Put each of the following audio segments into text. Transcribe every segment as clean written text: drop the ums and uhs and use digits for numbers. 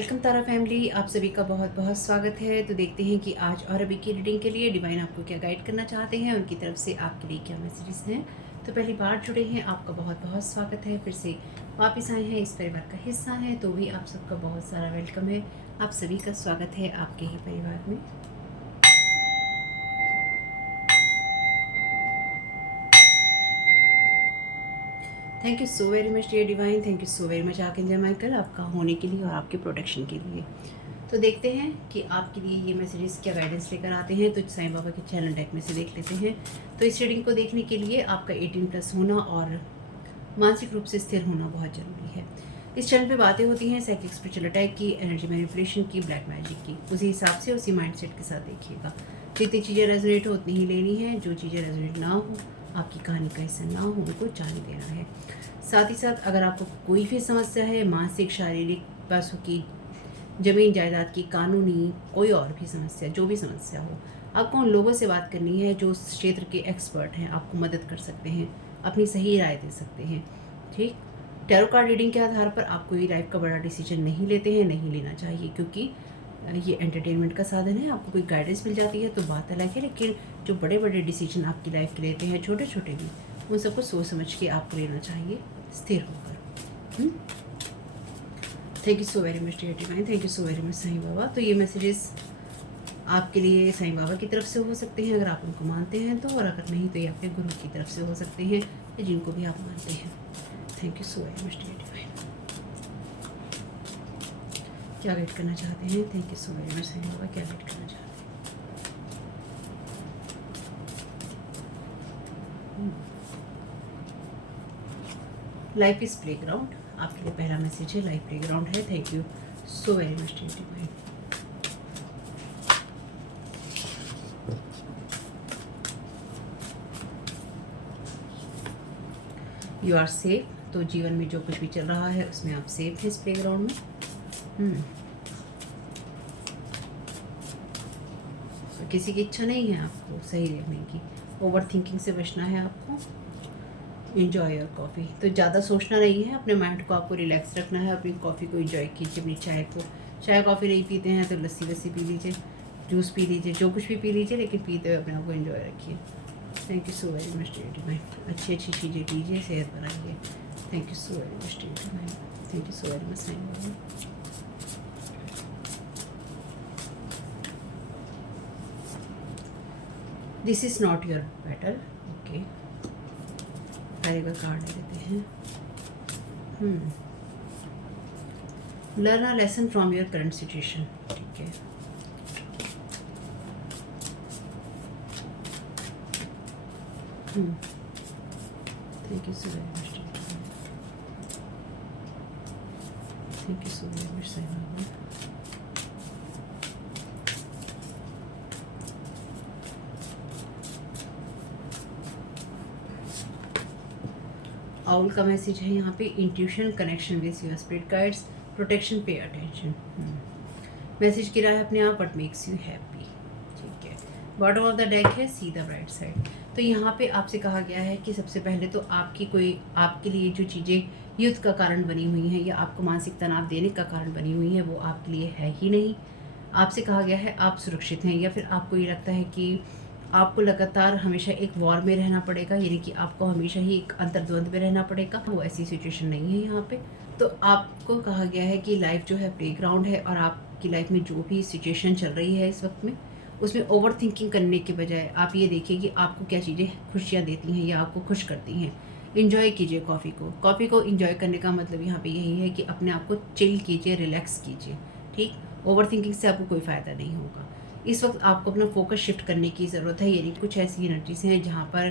Welcome तारा family, आप सभी का बहुत बहुत स्वागत है। तो देखते हैं कि आज और अभी की रीडिंग के लिए डिवाइन आपको क्या गाइड करना चाहते हैं, उनकी तरफ से आपके लिए क्या मैसेजेस हैं। तो पहली बार जुड़े हैं, आपका बहुत बहुत स्वागत है। फिर से वापस आए हैं, इस परिवार का हिस्सा हैं, तो भी आप सबका बहुत सारा वेलकम है। आप सभी का स्वागत है आपके ही परिवार में। Thank you so very much dear divine, thank you so very much archangel Michael, आपका होने के लिए और आपके प्रोटेक्शन के लिए। तो देखते हैं कि आपके लिए ये मैसेजेस क्या गाइडेंस लेकर आते हैं। तो साईं बाबा के चैनल डेक में से देख लेते हैं। तो इस रीडिंग को देखने के लिए आपका 18+ होना और मानसिक रूप से स्थिर होना बहुत ज़रूरी है। इस चैनल पे बातें होती हैं साइकिक स्पिरिचुअल अटैक की, एनर्जी मैनिपुलेशन की, ब्लैक मैजिक की। उसी हिसाब से उसी माइंडसेट के साथ देखिएगा। जितनी चीज़ें रेजोनेट हो उतनी ही लेनी है, जो चीज़ें रेजोनेट ना हो, आपकी कहानी का हिस्सा ना हो, उनको जाने देना है। साथ ही साथ अगर आपको कोई भी समस्या है, मानसिक, शारीरिक, पैसों की, ज़मीन जायदाद की, कानूनी, कोई और भी समस्या, जो भी समस्या हो, आपको उन लोगों से बात करनी है जो उस क्षेत्र के एक्सपर्ट हैं, आपको मदद कर सकते हैं, अपनी सही राय दे सकते हैं। ठीक, टैरो कार्ड रीडिंग के आधार पर आप कोई लाइफ का बड़ा डिसीजन नहीं लेते हैं, नहीं लेना चाहिए, क्योंकि ये एंटरटेनमेंट का साधन है। आपको कोई गाइडेंस मिल जाती है तो बात अलग है, लेकिन जो बड़े बड़े डिसीजन आपकी लाइफ के लेते हैं, छोटे छोटे भी, उन सबको सोच समझ के आपको लेना चाहिए, स्थिर होकर। Thank you so very much dear divine, thank you so very much Sai Baba. तो ये मैसेजेस आपके लिए साईं बाबा की तरफ से हो सकते हैं अगर आप उनको मानते हैं तो, और अगर नहीं तो ये आपके गुरु की तरफ से हो सकते हैं, या जिनको भी आप मानते हैं। Thank you so very much dear divine. क्या गाइड करना चाहते हैं? Thank you so very much Sai Baba, क्या गाइड करना चाहते हैं? लाइफ इज प्ले ग्राउंड, आपके लिए पहला मैसेज है, लाइफ प्ले ग्राउंड है। Thank you so very much dear divine. You are safe, तो जीवन में जो कुछ भी चल रहा है उसमें आप सेफ हैं इस प्ले ग्राउंड में। तो किसी की इच्छा नहीं है आपको सही रहने की, ओवर थिंकिंग से बचना है आपको। इन्जॉय योर कॉफ़ी, तो ज़्यादा सोचना नहीं है, अपने माइंड को आपको रिलैक्स रखना है। अपनी कॉफ़ी को इन्जॉय कीजिए, अपनी चाय को। चाय कॉफ़ी नहीं पीते हैं तो लस्सी वस्सी पी लीजिए, जूस पी लीजिए, जो कुछ भी पी लीजिए, लेकिन पीते हुए अपने आप को इन्जॉय रखिए। Thank you so very much dear divine. अच्छी अच्छी चीज़ें कीजिए, सेहत बनाइए। Thank you so very much dear divine, thank you so very much Sai Baba. This is not your battle. Okay, पहले का कार्ड ले लेते हैं। Learn a lesson from your current situation. ठीक है, thank you so very much, thank you so very much Sai Baba. Owl का message है यहाँ पे, intuition, connection with your spirit guides, protection, pay attention. Message गिरा है अपने आप, व्हाट मेक्स यू हैप्पी। ठीक है, बॉटम ऑफ द डेक है, सी द ब्राइट साइड। तो यहाँ पे आपसे कहा गया है कि सबसे पहले तो आपके लिए जो चीज़ें युद्ध का कारण बनी हुई हैं या आपको मानसिक तनाव देने का कारण बनी हुई है, वो आपके लिए है ही नहीं। आपसे कहा गया है आप सुरक्षित हैं, या फिर आपको ये लगता है कि आपको लगातार हमेशा एक वॉर में रहना पड़ेगा, यानी कि आपको हमेशा ही एक अंतर्द्वंद में रहना पड़ेगा। वो ऐसी सिचुएशन नहीं है यहाँ पे। तो आपको कहा गया है कि लाइफ जो है प्ले ग्राउंड है, और आपकी लाइफ में जो भी सिचुएशन चल रही है इस वक्त में, उसमें ओवर थिंकिंग करने के बजाय आप ये देखिए कि आपको क्या चीज़ें खुशियाँ देती हैं या आपको खुश करती हैं। इन्जॉय कीजिए कॉफ़ी को। कॉफ़ी को इन्जॉय करने का मतलब यहाँ पे यही है कि अपने आप को चिल कीजिए, रिलैक्स कीजिए। ठीक, ओवर थिंकिंग से आपको कोई फ़ायदा नहीं होगा। इस वक्त आपको अपना फोकस शिफ्ट करने की ज़रूरत है, यानी कुछ ऐसी एनर्जीज हैं जहाँ पर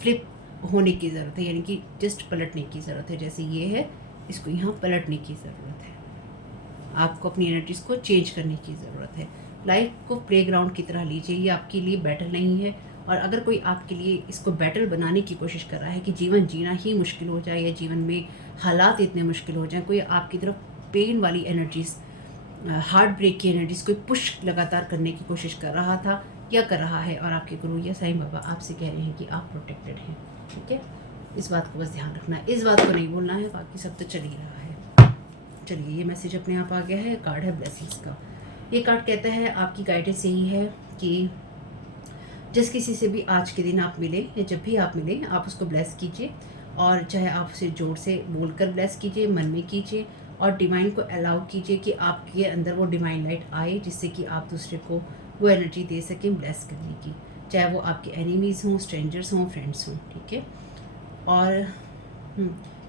फ्लिप होने की ज़रूरत है, यानी कि जस्ट पलटने की ज़रूरत है। जैसे ये है, इसको यहाँ पलटने की ज़रूरत है। आपको अपनी एनर्जीज को चेंज करने की ज़रूरत है। लाइफ को प्लेग्राउंड की तरह लीजिए, ये आपके लिए बैटल नहीं है। और अगर कोई आपके लिए इसको बैटल बनाने की कोशिश कर रहा है कि जीवन जीना ही मुश्किल हो जाए या जीवन में हालात इतने मुश्किल हो जाए, कोई आपकी तरफ पेन वाली एनर्जीज, हार्ट ब्रेक की एनर्जीज कोई पुश लगातार करने की कोशिश कर रहा था या कर रहा है, और आपके गुरु या साईं बाबा आपसे कह रहे हैं कि आप प्रोटेक्टेड हैं। ठीक है, इस बात को बस ध्यान रखना है, इस बात को नहीं बोलना है, बाकी सब तो चल ही रहा है। चलिए ये मैसेज अपने आप आ गया है, कार्ड है ब्लेसिंग्स का। ये कार्ड कहता है आपकी गाइडेंस यही है कि जिस किसी से भी आज के दिन आप मिले या जब भी आप मिलें आप उसको ब्लेस कीजिए, और चाहे आप उसे जोर से बोलकर ब्लेस कीजिए, मन में कीजिए, और डिवाइन को अलाउ कीजिए कि आपके अंदर वो डिवाइन लाइट आए जिससे कि आप दूसरे को वो एनर्जी दे सकें ब्लेस करने की, चाहे वो आपके एनिमीज़ हों, स्ट्रेंजर्स हों, फ्रेंड्स हों, ठीक है। और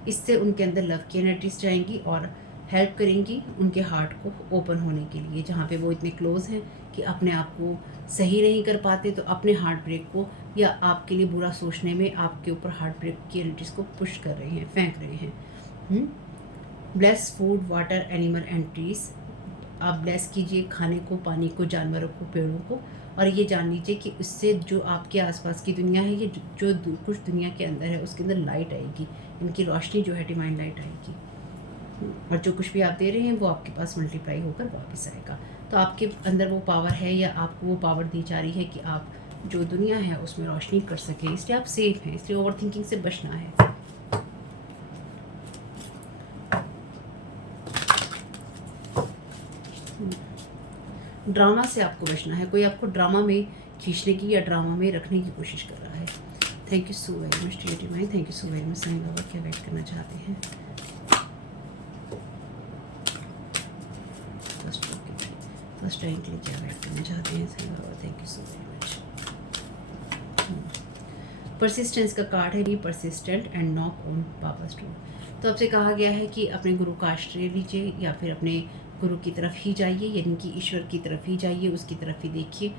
इससे उनके अंदर लव की एनर्जीज जाएंगी और हेल्प करेंगी उनके हार्ट को ओपन होने के लिए, जहाँ पे वो इतने क्लोज हैं कि अपने आप को सही नहीं कर पाते, तो अपने हार्ट ब्रेक को या आपके लिए बुरा सोचने में आपके ऊपर हार्ट ब्रेक की एनर्जीज को पुश कर रहे हैं, फेंक रहे हैं। Bless food, water, animal and trees. आप ब्लेस कीजिए खाने को, पानी को, जानवरों को, पेड़ों को, और ये जान लीजिए कि इससे जो आपके आसपास की दुनिया है, ये जो कुछ दुनिया के अंदर है उसके अंदर लाइट आएगी, इनकी रोशनी जो है डिवाइन लाइट आएगी, और जो कुछ भी आप दे रहे हैं वो आपके पास मल्टीप्लाई होकर वापस आएगा। तो आपके अंदर वो पावर है या आपको वो पावर दी जा रही है कि आप जो दुनिया है उसमें रोशनी कर सकें, इसलिए आप सेफ हैं, इसलिए ओवर थिंकिंग से बचना है। ड्रामा से आपको बचना है, कोई आपको ड्रामा में खींचने की या ड्रामा में रखने की कोशिश कर रहा है। Thank you so very much dear divine, thank you so very much. Sai Baba क्या गाइड करना चाहते हैं? फर्स्ट टाइम के लिए क्या गाइड करना चाहते हैं Sai Baba? Thank you so very much. Persistence का कार्ड है, be persistent and knock on Baba's door. तो आपसे कहा गया है कि अपने गुरु का आश्रय लीजिए या फिर अपने गुरु की तरफ ही जाइए, यानी कि ईश्वर की तरफ ही जाइए, उसकी तरफ ही देखिए।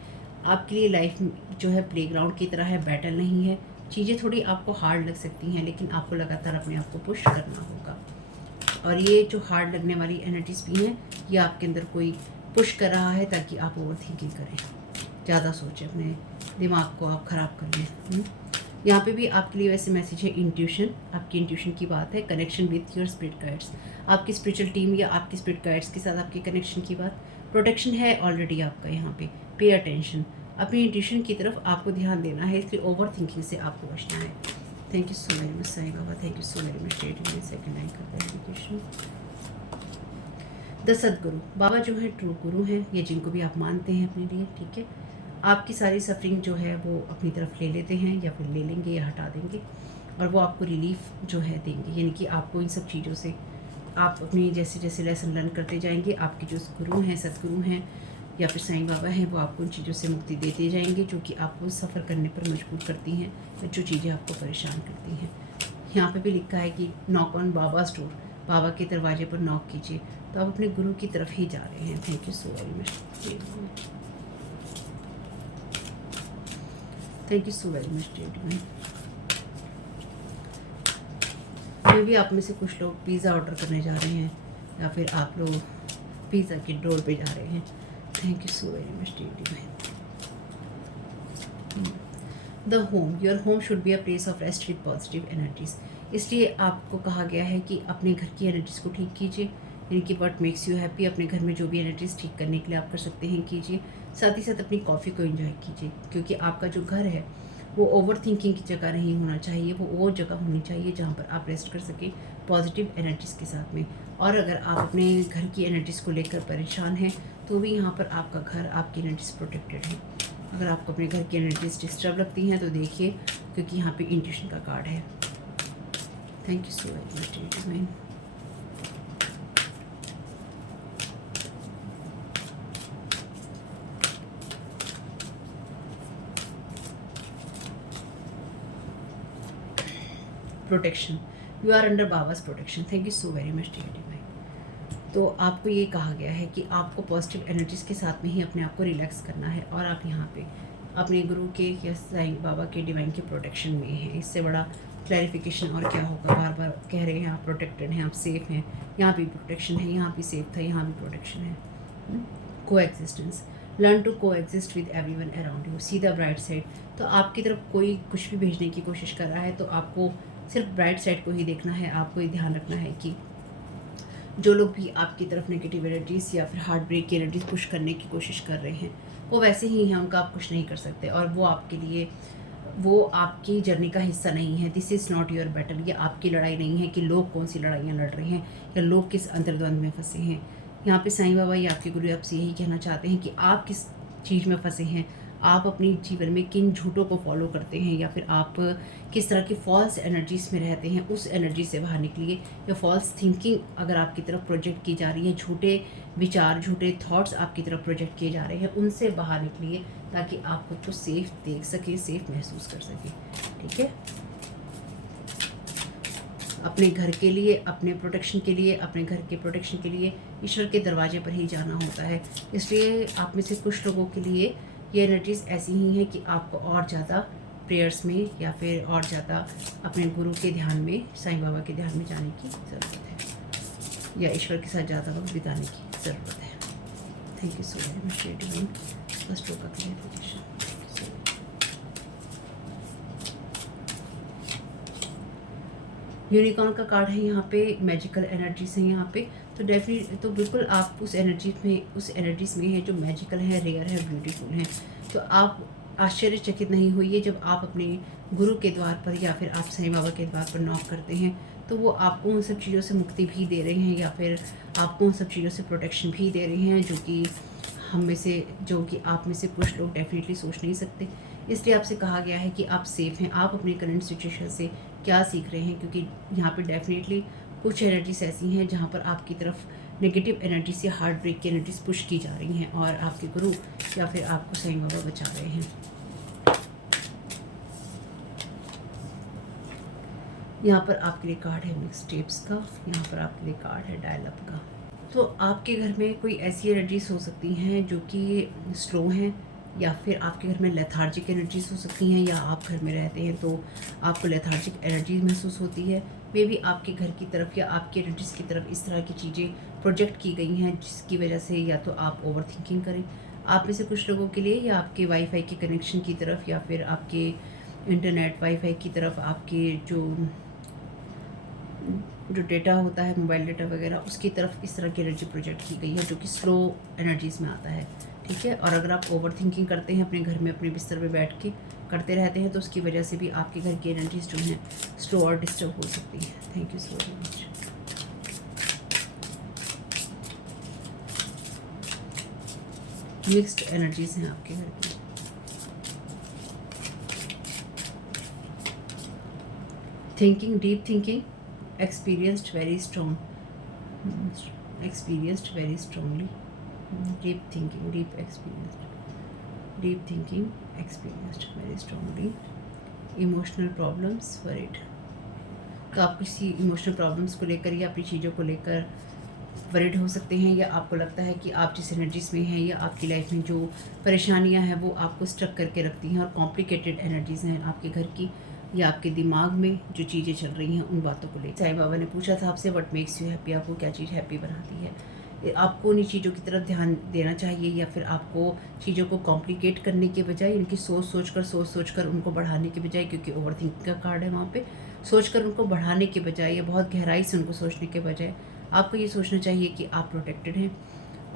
आपके लिए लाइफ जो है प्लेग्राउंड की तरह है, बैटल नहीं है। चीज़ें थोड़ी आपको हार्ड लग सकती हैं, लेकिन आपको लगातार अपने आप को पुश करना होगा। और ये जो हार्ड लगने वाली एनर्जीज भी हैं, ये आपके अंदर कोई पुश कर रहा है ताकि आप ओवर थिंकिंग करें, ज़्यादा सोचें, अपने दिमाग को आप ख़राब कर लें। यहाँ पे भी आपके लिए वैसे मैसेज है इंट्यूशन, आपकी इंट्यूशन की बात है, connection with your spirit guides, आपकी स्पिरिचुअल टीम या आपकी स्पिरिट गाइड्स के साथ आपके कनेक्शन की बात। प्रोटेक्शन है ऑलरेडी आपका यहाँ पे अटेंशन, अपनी इंट्यूशन की तरफ आपको ध्यान देना है, इसलिए ओवर थिंकिंग से आपको बचना है। Thank you so very much Sai Baba, thank you so very much. Second line का क्लैरिफिकेशन। द सदगुरु बाबा जो है ट्रू गुरु हैं, ये जिनको भी आप मानते हैं अपने लिए, ठीक है। आपकी सारी सफरिंग जो है वो अपनी तरफ ले लेते हैं या फिर ले लेंगे या हटा देंगे, और वो आपको रिलीफ जो है देंगे, यानी कि आपको इन सब चीज़ों से आप अपनी जैसे जैसे लेसन लर्न करते जाएंगे, आपके जो गुरु हैं, सदगुरु हैं या फिर साईं बाबा हैं, वो आपको उन चीज़ों से मुक्ति देते जाएंगे जो कि आपको सफ़र करने पर मजबूर करती हैं, जो चीज़ें आपको परेशान करती हैं। यहाँ पे भी लिखा है कि नॉक ऑन बाबा's डोर, बाबा के दरवाजे पर नॉक कीजिए, तो आप अपने गुरु की तरफ ही जा रहे हैं। Thank you so very much, thank you so very much dear divine. मे भी आप में से कुछ लोग पिज़्ज़ा ऑर्डर करने जा रहे हैं या फिर आप लोग पिज़्ज़ा के डोर पे जा रहे हैं। Thank you so very much dear divine. The home, your home should be a place of rest with positive energies, इसलिए आपको कहा गया है कि अपने घर की एनर्जीज को ठीक कीजिए, यानी कि व्हाट मेक्स यू हैप्पी, अपने घर में जो भी एनर्जीज ठीक करने के लिए आप कर सकते हैं कीजिए। साथ ही साथ अपनी कॉफ़ी को एंजॉय कीजिए, क्योंकि आपका जो घर है वो ओवर थिंकिंग की जगह नहीं होना चाहिए, वो जगह होनी चाहिए जहाँ पर आप रेस्ट कर सकें पॉजिटिव एनर्जीज़ के साथ में। और अगर आप अपने घर की एनर्जीज़ को लेकर परेशान हैं तो भी यहाँ पर आपका घर, आपकी एनर्जीज प्रोटेक्टेड है। अगर आपको अपने घर की एनर्जीज डिस्टर्ब लगती हैं तो देखिए, क्योंकि यहाँ पे इंट्यूशन का कार्ड है। Thank you so very much divine. Protection, you are under Baba's protection. Thank you so very much dear divine. तो आपको ये कहा गया है कि आपको पॉजिटिव एनर्जीज़ के साथ में ही अपने आप को रिलैक्स करना है, और आप यहाँ पे अपने गुरु के या साईं बाबा के डिवाइन के प्रोटेक्शन में हैं। इससे बड़ा क्लैरिफिकेशन और क्या होगा? बार बार कह रहे हैं आप प्रोटेक्टेड हैं, आप सेफ़ हैं, यहाँ भी प्रोटेक्शन है, यहाँ भी सेफ था, यहाँ भी प्रोटेक्शन है। को एग्जिस्टेंस, लर्न टू को exist with every one around you, see the bright side. तो आपकी तरफ कोई कुछ भी भेजने की कोशिश कर रहा है तो आपको सिर्फ ब्राइट साइड को ही देखना है। आपको ये ध्यान रखना है कि जो लोग भी आपकी तरफ नेगेटिव एनर्जीज या फिर हार्ट ब्रेक की एनर्जीज पुश करने की कोशिश कर रहे हैं वो वैसे ही हैं, उनका आप कुछ नहीं कर सकते, और वो आपके लिए वो आपकी जर्नी का हिस्सा नहीं है। This is not your battle. ये आपकी लड़ाई नहीं है कि लोग कौन सी लड़ाइयाँ लड़ रहे हैं या लोग किस अंतर्द्वंद में फंसे हैं। यहाँ पे साईं बाबा या आपके गुरु आपसे यही कहना चाहते हैं कि आप किस चीज़ में फंसे हैं, आप अपने जीवन में किन झूठों को फॉलो करते हैं, या फिर आप किस तरह की फॉल्स एनर्जीज में रहते हैं, उस एनर्जी से बाहर निकलिए। या फॉल्स थिंकिंग अगर आपकी तरफ प्रोजेक्ट की जा रही है, झूठे विचार, झूठे थॉट्स आपकी तरफ प्रोजेक्ट किए जा रहे हैं, उनसे बाहर निकलिए ताकि आप खुद को सेफ देख सकें, सेफ महसूस कर सकें। ठीक है, अपने घर के लिए, अपने प्रोटेक्शन के लिए, अपने घर के प्रोटेक्शन के लिए ईश्वर के दरवाजे पर ही जाना होता है। इसलिए आप में से कुछ लोगों के लिए ये एनर्जीज ऐसी ही हैं कि आपको और ज़्यादा प्रेयर्स में या फिर और ज़्यादा अपने गुरु के ध्यान में, साईं बाबा के ध्यान में जाने की ज़रूरत है, या ईश्वर के साथ ज़्यादा वक्त बिताने की ज़रूरत है। Thank you so very much first का क्लियरिफिकेशन। यूनिकॉर्न का कार्ड है यहाँ पे, मैजिकल एनर्जीज हैं यहाँ पे, तो डेफिनेट तो बिल्कुल आप उस एनर्जीज में हैं जो मैजिकल है, रेयर है, ब्यूटीफुल हैं। तो आप आश्चर्यचकित नहीं होइए जब आप अपने गुरु के द्वार पर या फिर आप साईं बाबा के द्वार पर नॉक करते हैं, तो वो आपको उन सब चीज़ों से मुक्ति भी दे रहे हैं या फिर आपको उन सब चीज़ों से प्रोटेक्शन भी दे रहे हैं जो कि आप में से कुछ लोग डेफिनेटली सोच नहीं सकते। इसलिए आपसे कहा गया है कि आप सेफ़ हैं। आप अपने करंट सिचुएशन से क्या सीख रहे हैं, क्योंकि यहाँ पे डेफिनेटली कुछ एनर्जीज ऐसी हैं जहाँ पर आपकी तरफ नेगेटिव एनर्जी से हार्ट ब्रेक की एनर्जीज पुश की जा रही हैं और आपके गुरु या फिर आपको साईं बाबा बचा रहे हैं। यहाँ पर आपके लिए कार्ड है मिक्स टेप्स का, यहाँ पर आपके लिए कार्ड है डायल अप का। तो आपके घर में कोई ऐसी एनर्जीज हो सकती हैं जो कि स्लो हैं, या फिर आपके घर में लेथार्जिक एनर्जीज हो सकती हैं, या आप घर में रहते हैं तो आपको लेथार्जिक एनर्जीज महसूस होती है। मे बी आपके घर की तरफ या आपकी एनर्जीज की तरफ इस तरह की चीज़ें प्रोजेक्ट की गई हैं जिसकी वजह से या तो आप ओवर थिंकिंग करें। आप में से कुछ लोगों के लिए या आपके वाईफाई के कनेक्शन की तरफ या फिर आपके इंटरनेट वाईफाई की तरफ, आपके जो डेटा होता है, मोबाइल डेटा वगैरह, उसकी तरफ इस तरह की एनर्जी प्रोजेक्ट की गई है जो कि स्लो एनर्जीज़ में आता है। ठीक है, और अगर आप ओवर थिंकिंग करते हैं अपने घर में अपने बिस्तर पे बैठ के करते रहते हैं तो उसकी वजह से भी आपके घर की एनर्जीज जो हैं स्लो और डिस्टर्ब हो सकती है। Thank you so much. Mixed energies हैं आपके घर की। Thinking, deep thinking, experienced very strongly, deep thinking, experienced very strongly, emotional problems worried। तो आप किसी इमोशनल प्रॉब्लम्स को लेकर या अपनी चीज़ों को लेकर वरिड हो सकते हैं, या आपको लगता है कि आप जिस एनर्जीज में हैं या आपकी लाइफ में जो परेशानियां हैं वो आपको स्ट्रक करके रखती हैं और कॉम्प्लिकेटेड एनर्जीज हैं आपके घर की या आपके दिमाग में जो चीज़ें चल रही हैं उन बातों को लेकर। साईं बाबा ने पूछा था आपसे व्हाट मेक्स यू हैप्पी, आपको क्या चीज़ हैप्पी बनाती है। आपको उन्हीं चीज़ों की तरफ ध्यान देना चाहिए, या फिर आपको चीज़ों को कॉम्प्लिकेट करने के बजाय उनकी सोच कर उनको बढ़ाने के बजाय, क्योंकि ओवर थिंकिंग का कार्ड है वहाँ पे, सोच कर उनको बढ़ाने के बजाय या बहुत गहराई से उनको सोचने के बजाय आपको ये सोचना चाहिए कि आप प्रोटेक्टेड हैं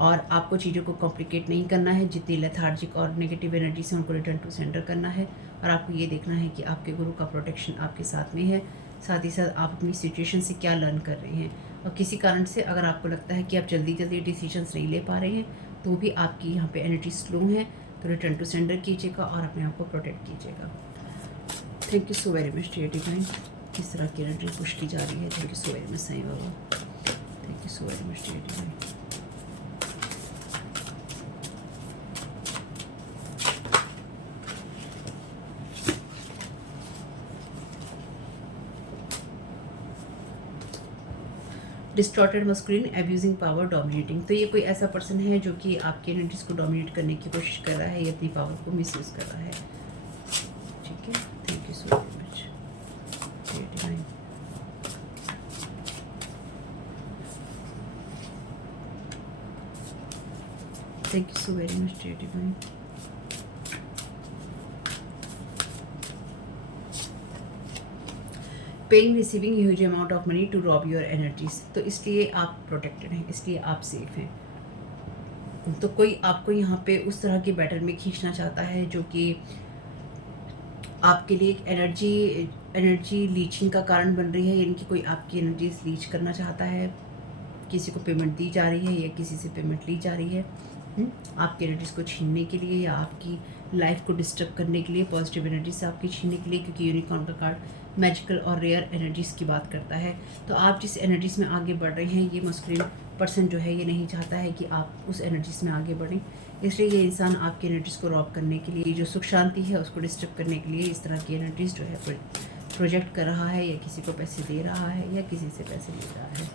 और आपको चीज़ों को कॉम्प्लिकेट नहीं करना है। जितनी लेथार्जिक और नेगेटिव एनर्जी से उनको रिटर्न टू सेंटर करना है, और आपको ये देखना है कि आपके गुरु का प्रोटेक्शन आपके साथ में है। साथ ही साथ आप अपनी सिचुएशन से क्या लर्न कर रहे हैं, और किसी कारण से अगर आपको लगता है कि आप जल्दी डिसीजंस नहीं ले पा रहे हैं तो भी आपकी यहाँ पे एनर्जी स्लो है, तो रिटर्न टू सेंटर कीजिएगा और अपने आप को प्रोटेक्ट कीजिएगा। Thank you so very much dear divine. किस तरह की एनर्जी पुश की जा रही है। Thank you so very much Sai Baba. Thank you so very much dear divine. Distorted masculine, abusing power, dominating. तो ये कोई ऐसा पर्सन है जो कि आपकी एनर्जीज को डोमिनेट करने की कोशिश कर रहा है या अपनी पावर को मिसयूज कर रहा है। ठीक है, thank you so very much. Thank you so very much dear divine. Paying receiving huge amount of money to rob your energies. तो इसलिए आप प्रोटेक्टेड हैं, इसलिए आप सेफ हैं। तो कोई आपको यहाँ पे उस तरह के बैटल में खींचना चाहता है जो कि आपके लिए एक एनर्जी लीचिंग का कारण बन रही है, यानी कि कोई आपकी एनर्जी लीच करना चाहता है, किसी को पेमेंट दी जा रही है या किसी से पेमेंट ली जा रही है आपकी एनर्जीज को छीनने के लिए या आपकी लाइफ को डिस्टर्ब करने के लिए, पॉजिटिव एनर्जी से आपकी छीनने के लिए, क्योंकि यूनिकॉर्न का कार्ड मैजिकल और रेयर एनर्जीज़ की बात करता है। तो आप जिस एनर्जीज में आगे बढ़ रहे हैं, ये मस्कुलिन पर्सन जो है ये नहीं चाहता है कि आप उस एनर्जीज में आगे बढ़ें, इसलिए ये इंसान आपकी एनर्जीज को रॉब करने के लिए, जो सुख शांति है उसको डिस्टर्ब करने के लिए इस तरह की एनर्जीज जो है प्रोजेक्ट कर रहा है, या किसी को पैसे दे रहा है या किसी से पैसे ले रहा है।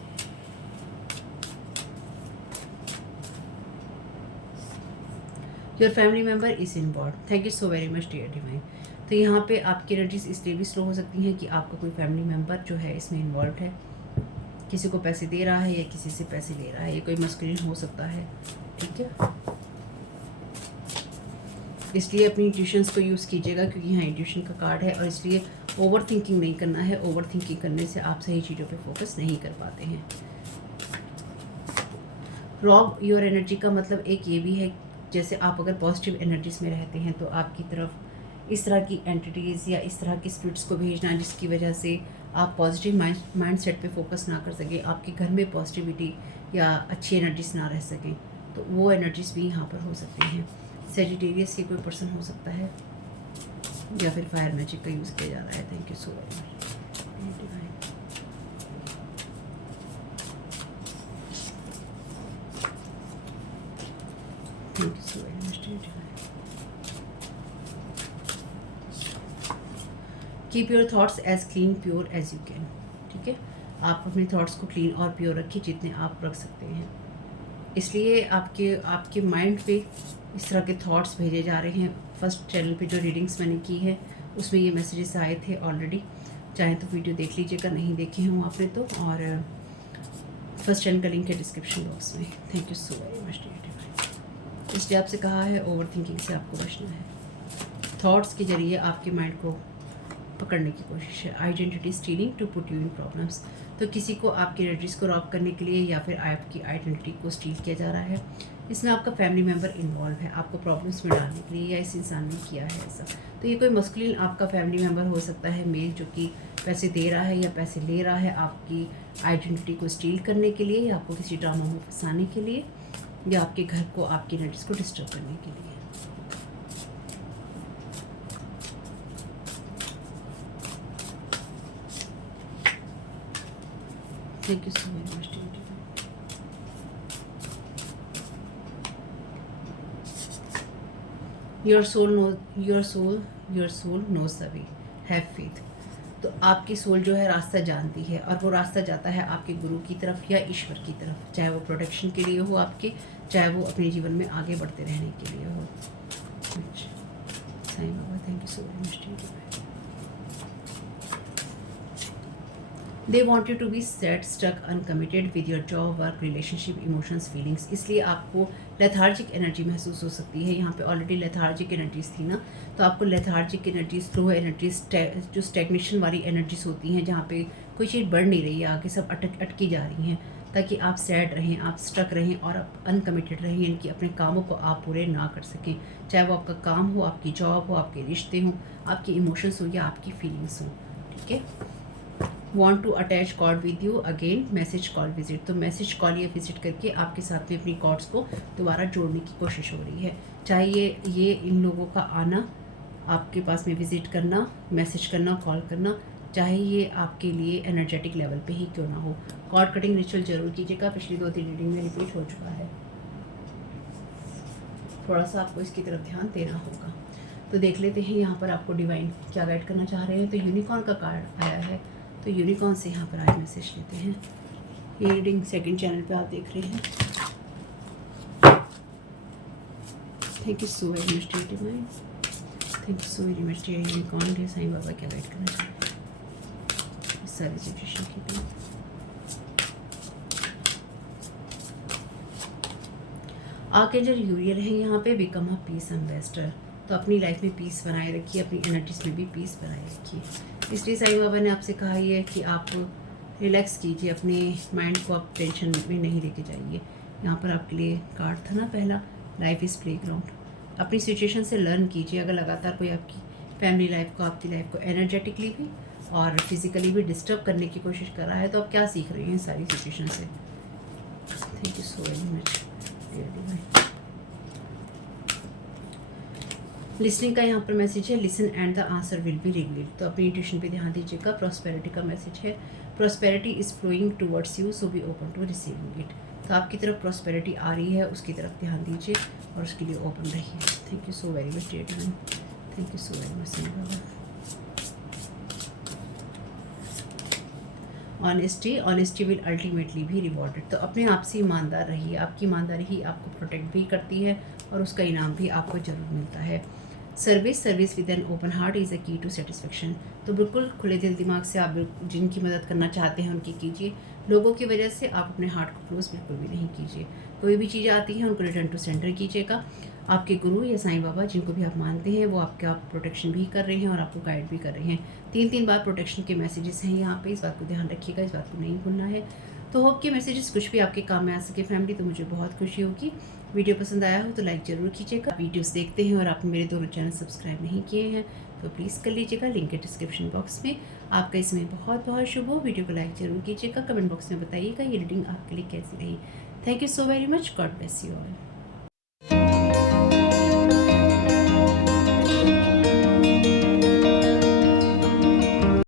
Your family member is involve. Thank you so very much dear divine. तो यहाँ पे आपकी एनर्जीज इसलिए भी स्लो हो सकती हैं कि आपका कोई फैमिली मेम्बर जो है इसमें इन्वॉल्व है, किसी को पैसे दे रहा है या किसी से पैसे ले रहा है, ये कोई मस्कुलिन हो सकता है, ठीक है। इसलिए अपनी इंट्यूशंस को यूज़ कीजिएगा, क्योंकि यहाँ इंट्यूशन का कार्ड है, और इसलिए ओवर थिंकिंग नहीं करना है। ओवर थिंकिंग करने से आप सही चीज़ों पे फोकस नहीं कर पाते हैं। रॉब योर एनर्जी का मतलब एक ये भी है, जैसे आप अगर पॉजिटिव एनर्जीज में रहते हैं तो आपकी तरफ इस तरह की एंटिटीज़ या इस तरह की स्पिरिट्स को भेजना जिसकी वजह से आप पॉजिटिव माइंड सेट पर फोकस ना कर सकें, आपके घर में पॉजिटिविटी या अच्छी एनर्जीज ना रह सकें, तो वो एनर्जीज भी यहाँ पर हो सकती हैं। सेजिटेरियस के कोई पर्सन हो सकता है, या फिर फायर मैजिक का यूज़ किया जा रहा है। Thank you so very much. Thank you so very much. Keep your thoughts as clean pure as you can. ठीक है, आप अपने थॉट्स को क्लीन और प्योर रखिए जितने आप रख सकते हैं। इसलिए आपके माइंड पे इस तरह के थॉट्स भेजे जा रहे हैं। फर्स्ट चैनल पे जो रीडिंग्स मैंने की है उसमें ये मैसेजेस आए थे ऑलरेडी, चाहे तो वीडियो देख लीजिएगा, नहीं देखे हों आपने तो, और फर्स्ट चैनल का लिंक है डिस्क्रिप्शन बॉक्स में। Thank you so very much dear divine. इसलिए आपसे कहा है ओवर थिंकिंग से आपको बचना है। थॉट्स के जरिए आपके माइंड को पकड़ने की कोशिश है। Identity stealing to put you in problems. तो किसी को आपकी एनर्जीज़ को रॉब करने के लिए या फिर आपकी आइडेंटिटी को स्टील किया जा रहा है। इसमें आपका फैमिली मेम्बर इन्वॉल्व है, आपको प्रॉब्लम्स में डालने के लिए, या इस इंसान ने किया है ऐसा। तो ये कोई मस्कुलिन आपका फैमिली मेम्बर हो सकता है, मेल, जो कि पैसे दे रहा है या पैसे ले रहा है आपकी आइडेंटिटी को स्टील करने के लिए, या आपको किसी ड्रामा में फंसाने के लिए, या आपके घर को, आपकी एनर्जीज़ को डिस्टर्ब करने के लिए। Thank you so very much, dear divine. Your soul knows the way. Have faith. तो आपकी सोल जो है रास्ता जानती है, और वो रास्ता जाता है आपके गुरु की तरफ या ईश्वर की तरफ, चाहे वो प्रोटेक्शन के लिए हो आपके, चाहे वो अपने जीवन में आगे बढ़ते रहने के लिए हो। Sai Baba, thank you so very much dear divine. They want you to be set, stuck, uncommitted with your job, work, relationship, emotions, feelings. इसलिए आपको लेथार्जिक एनर्जी महसूस हो सकती है। यहाँ पे ऑलरेडी लेथार्जिक एनर्जीज थी ना, तो आपको लेथार्जिक एनर्जीज, स्लो एनर्जीज, जो स्टैग्नेशन वाली एनर्जीज होती हैं, जहाँ पे कोई चीज़ बढ़ नहीं रही है, आगे सब अटकी जा रही हैं, ताकि आप सैड रहें, आप स्टक रहें और आप अनकमिटेड रहें, यानी कि अपने कामों को आप पूरे ना कर सकें, चाहे वो आपका काम हो, आपकी जॉब हो, आपके रिश्ते हों, आपके इमोशंस हो या आपकी फीलिंग्स हों। ठीक है। Want to attach cord with you again, message call visit. तो मैसेज कॉल या विजिट करके आपके साथ में अपनी कॉर्ड्स को दोबारा जोड़ने की कोशिश हो रही है। चाहे ये इन लोगों का आना, आपके पास में विजिट करना, मैसेज करना, कॉल करना, चाहे ये आपके लिए एनर्जेटिक लेवल पे ही क्यों ना हो। कॉर्ड कटिंग रिचुअल जरूर कीजिएगा, पिछली 2-3 रीडिंग में रिपीट हो चुका है, थोड़ा सा आपको इसकी तरफ ध्यान देना होगा। तो देख लेते हैं यहाँ पर आपको डिवाइन क्या गाइड करना चाह रहे हैं। तो यूनिकॉर्न का कार्ड आया है, तो यूनिकॉर्न से यहाँ पर आज मैसेज लेते हैं। ये रीडिंग सेकंड चैनल पे आप देख रहे हैं। Thank you so very much dear divine. Thank you so very much dear unicorn. Dear Sai Baba क्या गाइड करना चाह रहे हैं इस सारी सिचुएशन के लिए। आर्कएंजल यूरियल है यहाँ पे, बिकम अ पीस एम्बेसडर। तो अपनी लाइफ में पीस बनाए रखिए, अपनी एनर्जीज में भी पीस बनाए रखिए। इसलिए साईं बाबा ने आपसे कहा है कि आप रिलैक्स कीजिए, अपने माइंड को आप टेंशन में नहीं लेके जाइए। यहाँ पर आपके लिए कार्ड था ना पहला, लाइफ इज़ प्ले ग्राउंड। अपनी सिचुएशन से लर्न कीजिए। अगर लगातार कोई आपकी फैमिली लाइफ को, आपकी लाइफ को एनर्जेटिकली भी और फिजिकली भी डिस्टर्ब करने की कोशिश कर रहा है, तो आप क्या सीख रही हैं सारी सिचुएशन से? Thank you so very much dear divine. Listening का यहाँ पर मैसेज है, listen and the answer will be revealed. तो अपनी इंट्यूशन पे ध्यान दीजिएगा। प्रॉस्पेरिटी का मैसेज है, prosperity is flowing towards you, so be open to receiving it. तो आपकी तरफ प्रॉस्पेरिटी आ रही है, उसकी तरफ ध्यान दीजिए और उसके लिए ओपन रहिए। Thank you so very much dear divine, thank you so very much. Honesty, honesty will ultimately be rewarded. तो अपने आप से ईमानदार रहिए, आपकी ईमानदारी ही आपको प्रोटेक्ट भी करती है और उसका इनाम भी आपको ज़रूर मिलता है। Service, service with an open heart is a की टू सेटिस्फेक्शन। तो बिल्कुल खुले दिल दिमाग से आप जिनकी मदद करना चाहते हैं उनकी कीजिए। लोगों की वजह से आप अपने हार्ट को क्लोज बिल्कुल भी नहीं कीजिए। कोई भी चीज़ आती है उनको रिटर्न टू सेंटर कीजिएगा। आपके गुरु या साईं बाबा जिनको भी आप मानते हैं वो आपका प्रोटेक्शन भी कर रहे हैं और आपको गाइड भी कर रहे हैं। 3 बार प्रोटेक्शन के मैसेजेस हैं यहाँ पे, इस बात को ध्यान रखिएगा, इस बात को नहीं भूलना है। तो होप के मैसेजेस कुछ भी आपके काम में आ सके फैमिली, तो मुझे बहुत खुशी होगी। वीडियो पसंद आया हो तो लाइक ज़रूर कीजिएगा। वीडियोस देखते हैं और आपने मेरे दोनों चैनल सब्सक्राइब नहीं किए हैं तो प्लीज़ कर लीजिएगा, लिंक है डिस्क्रिप्शन बॉक्स में। आपका इसमें बहुत बहुत शुभ हो। वीडियो को लाइक ज़रूर कीजिएगा, कमेंट बॉक्स में बताइएगा ये रीडिंग आपके लिए कैसी रही। Thank you so very much, God bless you all.